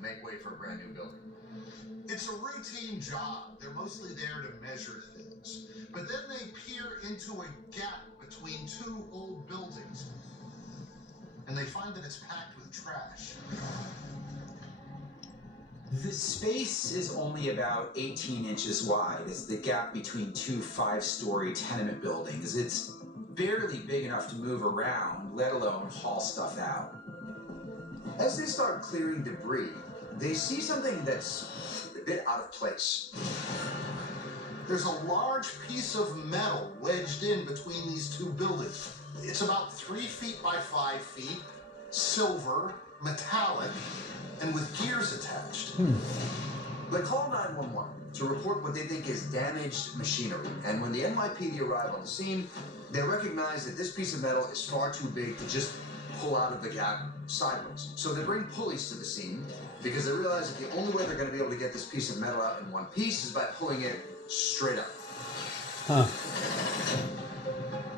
make way for a brand new building. It's a routine job. They're mostly there to measure things. But then they peer into a gap between two old buildings, and they find that it's packed with trash. The space is only about 18 inches wide. It's the gap between two 5-story tenement buildings. It's barely big enough to move around, let alone haul stuff out. As they start clearing debris, they see something that's a bit out of place. There's a large piece of metal wedged in between these two buildings. It's about 3 feet by 5 feet, silver, metallic, and with gears attached. They call 911 to report what they think is damaged machinery, and when the NYPD arrive on the scene, they recognize that this piece of metal is far too big to just pull out of the gap sideways. So they bring pulleys to the scene because they realize that the only way they're going to be able to get this piece of metal out in one piece is by pulling it straight up.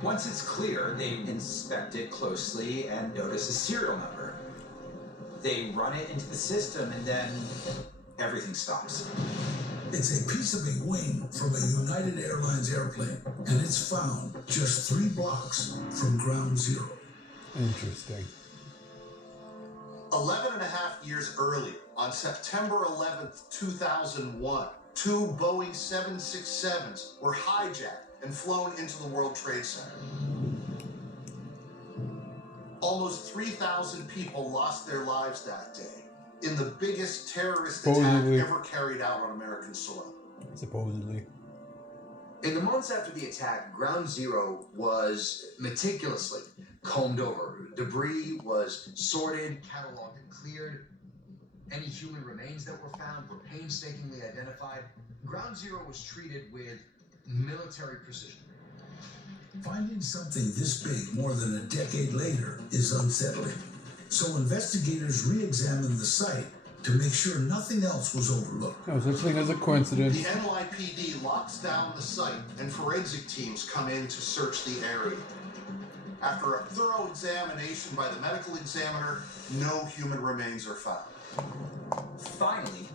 Once it's clear, they inspect it closely and notice a serial number. They run it into the system, and then everything stops. It's a piece of a wing from a United Airlines airplane, and it's found just 3 blocks from ground zero. Interesting. 11 and a half years earlier, on September 11th, 2001, 2 Boeing 767s were hijacked and flown into the World Trade Center. Almost 3,000 people lost their lives that day in the biggest terrorist attack ever carried out on American soil. Supposedly. In the months after the attack, Ground Zero was meticulously combed over. Debris was sorted, cataloged, and cleared. Any human remains that were found were painstakingly identified. Ground Zero was treated with military precision. Finding something this big more than a decade later is unsettling. So investigators re-examined the site to make sure nothing else was overlooked. No such thing as a coincidence. The NYPD locks down the site, and forensic teams come in to search the area. After a thorough examination by the medical examiner, no human remains are found. Finally,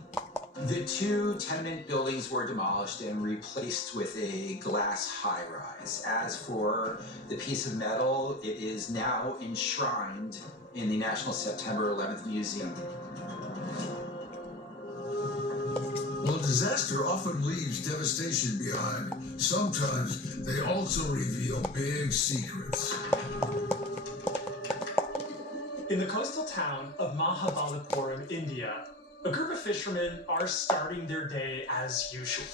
the 2 tenement buildings were demolished and replaced with a glass high-rise. As for the piece of metal, it is now enshrined in the National September 11th Museum. While disaster often leaves devastation behind, sometimes they also reveal big secrets. In the coastal town of Mahabalipuram, India, a group of fishermen are starting their day as usual.